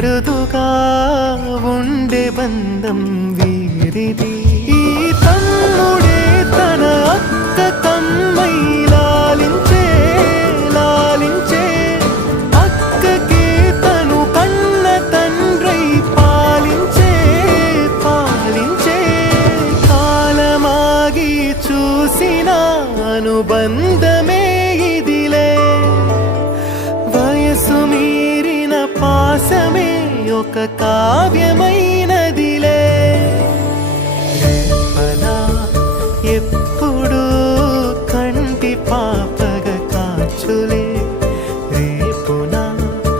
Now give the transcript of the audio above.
అరుదుగా ఉండే బంధం వీరిది. ఈ తమ్ముడే తన అక్క కమ్మై లాలించే లాలించే, అక్కకే తను కన్న తండ్రై పాలించే పాలించే. కాలమాగి చూసిన అనుబంధమే ఇదిలే, వయసు మీరిన పాసమే ఒక కావ్యమైనదిలే. రేపలా ఎప్పుడు కంటి పాపగ కాచులే.